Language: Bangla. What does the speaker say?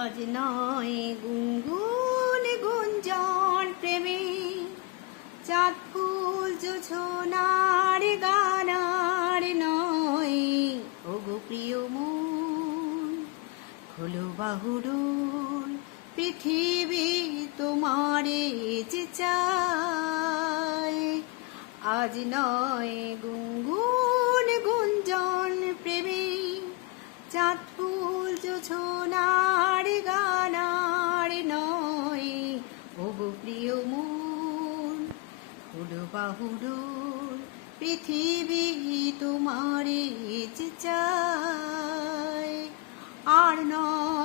আজ নয় গুনগুন গুঞ্জন প্রেমে, চাঁদ ফুল জোছনার গানার নয়। ওগো প্রিয় মন, খোলো বাহুডোর, পৃথিবী তোমারে যে চায়। আজ নয় গুনগুন গুঞ্জন প্রেমে, চাঁদ ফুল জোছনার গানার নয়। ওগো প্রিয় মন, খোলো বাহুডোর, পৃথিবী তোমারে যে চায়। আর নয়